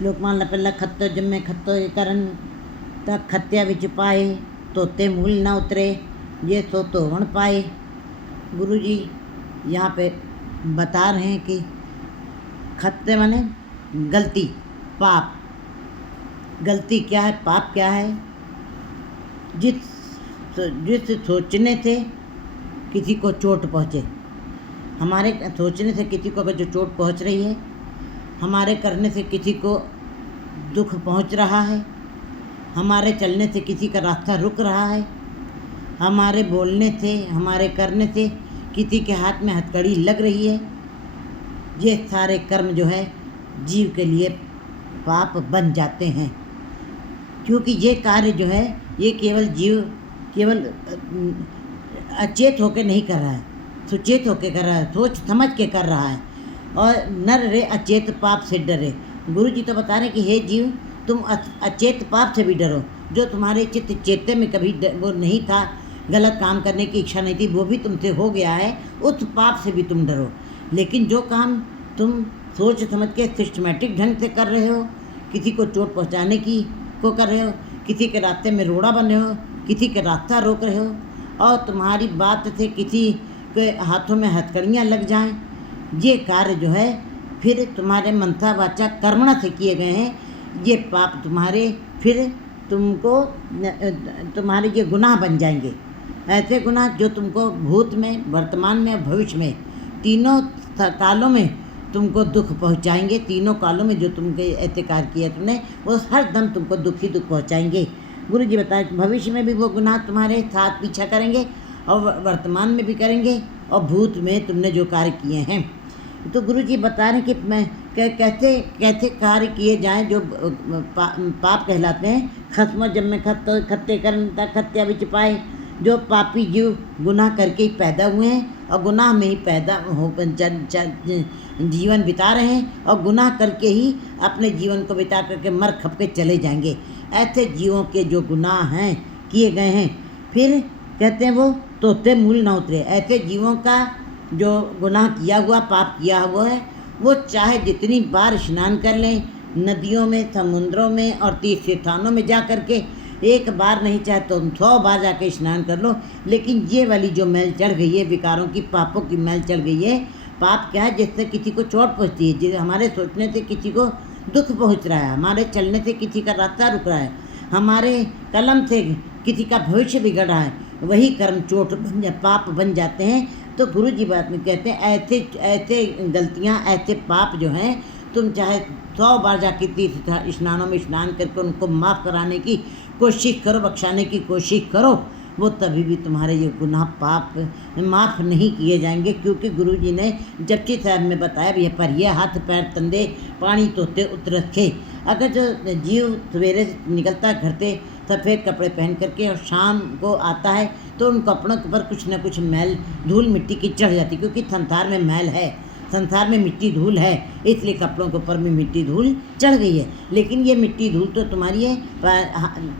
लोकमान पहला खत्तो जम्मे खत्तो ये करन तक खत्या विच पाए तोते मूल ना उतरे ये सो धोवण पाए। गुरु जी यहाँ पे बता रहे हैं कि खत्ते माने गलती, पाप। गलती क्या है, पाप क्या है? जिस सोचने से किसी को चोट पहुँचे, हमारे सोचने से किसी को अगर जो चोट पहुँच रही है, हमारे करने से किसी को दुख पहुँच रहा है, हमारे चलने से किसी का रास्ता रुक रहा है, हमारे बोलने से, हमारे करने से किसी के हाथ में हथकड़ी लग रही है, ये सारे कर्म जो है जीव के लिए पाप बन जाते हैं। क्योंकि ये कार्य जो है ये केवल अचेत होकर नहीं कर रहा है, सुचेत होकर कर रहा है, सोच समझ के कर रहा है। और नर रे अचेत पाप से डरे। गुरु जी तो बता रहे कि हे जीव, तुम अचेत पाप से भी डरो। जो तुम्हारे चित्त चेते में कभी वो नहीं था, गलत काम करने की इच्छा नहीं थी, वो भी तुमसे हो गया है, उस पाप से भी तुम डरो। लेकिन जो काम तुम सोच समझ के सिस्टमेटिक ढंग से कर रहे हो, किसी को चोट पहुंचाने की को कर रहे हो, किसी के रास्ते में रोड़ा बन रहे हो, किसी के रास्ता रोक रहे हो, और तुम्हारी बात से किसी के हाथों में हथकड़ियाँ लग जाएं, ये कार्य जो है फिर तुम्हारे मनसा वाचा कर्मणा से किए गए हैं। ये पाप तुम्हारे फिर तुमको तुम्हारे ये गुनाह बन जाएंगे। ऐसे गुनाह जो तुमको भूत में, वर्तमान में, भविष्य में, तीनों कालों में तुमको दुख पहुंचाएंगे। तीनों कालों में जो तुमके ऐसे कार्य किए तुमने, वो हर दम तुमको दुख ही दुख पहुंचाएंगे। गुरु जी बताए भविष्य में भी वो गुनाह तुम्हारे साथ पीछा करेंगे, और वर्तमान में भी करेंगे, और भूत में तुमने जो कार्य किए हैं। तो गुरु जी बता रहे हैं कि मैं कैसे कार्य किए जाएं जो पाप कहलाते हैं। खस्म जब में खत्ते कर्म खत्या विच पाए। जो पापी जीव गुनाह करके ही पैदा हुए हैं और गुनाह में ही पैदा हो जीवन बिता रहे हैं, और गुनाह करके ही अपने जीवन को बिता करके मर खप के चले जाएंगे। ऐसे जीवों के जो गुनाह हैं किए गए हैं, फिर कहते हैं वो तोते मूल ना उतरे। ऐसे जीवों का जो गुनाह किया हुआ, पाप किया हुआ है, वो चाहे जितनी बार स्नान कर लें, नदियों में, समुद्रों में और तीर्थ स्थानों में जा कर के, एक बार नहीं चाहे तो 100 बार जाके स्नान कर लो, लेकिन ये वाली जो मैल चढ़ गई है, विकारों की, पापों की मैल चढ़ गई है। पाप क्या है? जिससे किसी को चोट पहुँचती है, हमारे सोचने से किसी को दुख पहुँच रहा है, हमारे चलने से किसी का रास्ता रुक रहा है, हमारे कलम से किसी का भविष्य बिगड़ रहा है, वही कर्म चोट पाप बन जाते हैं। तो गुरु जी बात में कहते हैं ऐसे गलतियाँ, ऐसे पाप जो हैं, तुम चाहे 100 बार जाके तीर्थ स्नानों में स्नान करके उनको माफ़ कराने की कोशिश करो, बख्शाने की कोशिश करो, वो तभी भी तुम्हारे ये गुनाह पाप माफ़ नहीं किए जाएंगे। क्योंकि गुरु जी ने जपजी साहब में बताया भी है, पर यह हाथ पैर तंदे पानी तोते उतर रखे। अगर जो जीव सवेरे निकलता है घर से सफ़ेद कपड़े पहन करके और शाम को आता है, तो उन कपड़ों के ऊपर कुछ न कुछ मैल, धूल मिट्टी की चढ़ जाती, क्योंकि संसार में मैल है, संसार में मिट्टी धूल है, इसलिए कपड़ों के ऊपर में मिट्टी धूल चढ़ गई है। लेकिन ये मिट्टी धूल तो तुम्हारी है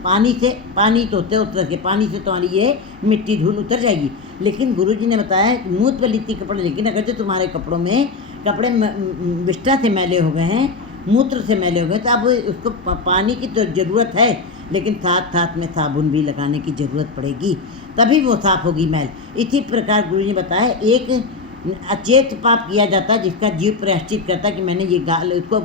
पानी तोते उतर के, पानी से तुम्हारी ये मिट्टी धूल उतर जाएगी। लेकिन गुरुजी ने बताया कि मूत वलिती कपड़े, लेकिन अगर जो तुम्हारे कपड़ों में कपड़े विष्ठा से मैले हो गए हैं, मूत्र से मैले हो गए, तो अब उसको पानी की तो ज़रूरत है, लेकिन साथ साथ में साबुन भी लगाने की ज़रूरत पड़ेगी, तभी वो साफ़ होगी मैल। इसी प्रकार गुरु ने बताया एक अचेत पाप किया जाता है, जिसका जीव प्रायश्चित करता है कि मैंने ये उसको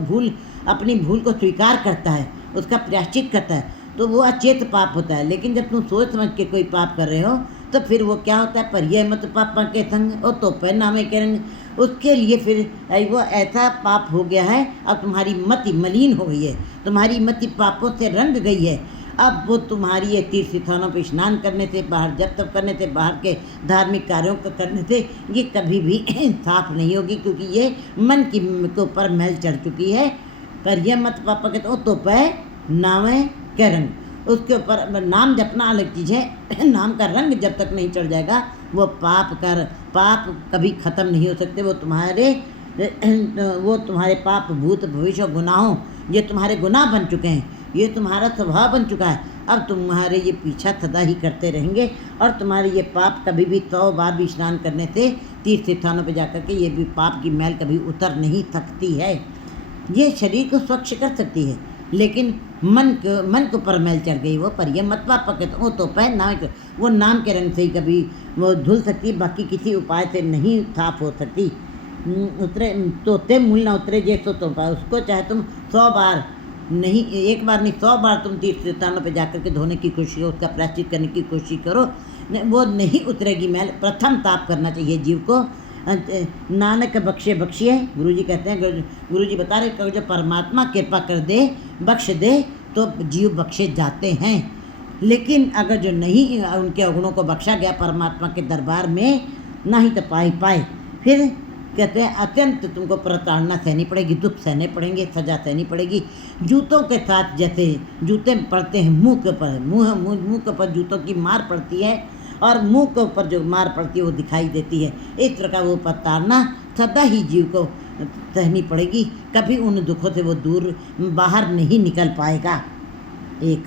अपनी भूल को स्वीकार करता है, उसका प्रायश्चित करता है, तो वो अचेत पाप होता है। लेकिन जब तुम सोच समझ के कोई पाप कर रहे हो, तो फिर वो क्या होता है? पर्याय मत पापा के संग और तो पर नामे के रंग। उसके लिए फिर वो ऐसा पाप हो गया है, अब तुम्हारी मति मलिन हो गई है, तुम्हारी मति पापों से रंग गई है। अब वो तुम्हारी ये तीर्थ स्थानों पर स्नान करने से, बाहर जप तप करने से, बाहर के धार्मिक कार्यों को करने से ये कभी भी साफ नहीं होगी, क्योंकि ये मन के ऊपर मैल चढ़ चुकी है। पर यह मत पापा कहते हो तो पे नामे के रंग, उसके ऊपर नाम जपना अलग चीज़ है, नाम का रंग जब तक नहीं चढ़ जाएगा, वो पाप कभी ख़त्म नहीं हो सकते। वो तुम्हारे पाप, भूत, भविष्य और गुनाहों, ये तुम्हारे गुनाह बन चुके हैं, ये तुम्हारा स्वभाव बन चुका है। अब तुम्हारे ये पीछा सदा ही करते रहेंगे, और तुम्हारे ये पाप कभी भी 100 बार भी स्नान करने से, तीर्थ स्थानों पर जाकर के, ये भी पाप की मैल कभी उतर नहीं सकती है। ये शरीर को स्वच्छ कर सकती है, लेकिन मन को पर मैल चढ़ गई वो पर ये मतवा पकड़ वो तो पै ना वो नाम के रंग से ही कभी वो धुल सकती, बाकी किसी उपाय से नहीं साफ हो सकती। उतरे तोते मूल ना उतरे जैसो तो उसको चाहे तुम 100 बार नहीं, एक बार नहीं 100 बार तुम तीर्थ स्थानों पर जाकर के धोने की कोशिश करो, उसका प्रायश्चित करने की कोशिश करो, वो नहीं उतरेगी मैल। प्रथम ताप करना चाहिए जीव को। नानक बख्शे बख्शिए, गुरु जी कहते हैं, गुरु जी बता रहे जो परमात्मा कृपा कर दे बख्श दे तो जीव बख्शे जाते हैं। लेकिन अगर जो नहीं उनके अवगुणों को बख्शा गया परमात्मा के दरबार में, ना ही तो पाए फिर कहते हैं अत्यंत तुमको प्रताड़ना सहनी पड़ेगी, दुख सहने पड़ेंगे, सजा सहनी पड़ेगी। जूतों के साथ जैसे जूते पड़ते हैं मुंह के ऊपर, मुंह के ऊपर जूतों की मार पड़ती है और मुंह के ऊपर जो मार पड़ती है वो दिखाई देती है। इस तरह का वो प्रताड़ना सदा ही जीव को सहनी पड़ेगी, कभी उन दुखों से वो दूर बाहर नहीं निकल पाएगा। एक